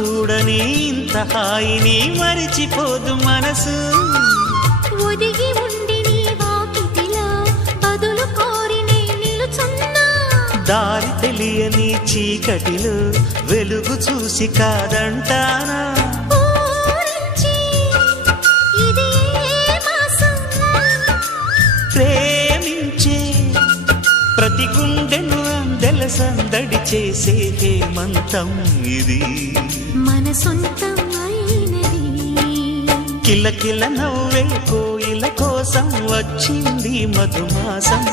చూడని ఇంత హాయిని మరిచిపోదు మనసు. ఒదిగి ఉండి నీ వాకిటిలో బదులు కోరి నే నిలుచున్నా. దారి తెలియని చీకటిలో వెలుగు చూసి కాదంటానా. ప్రేమించే ప్రతి గుండెను అందెల సందడి చేసే హేమంతం ఇది. మన సొంతం అయినది. కిలకిల నవ్వే కోయిల కోసం వచ్చింది మధుమాసం.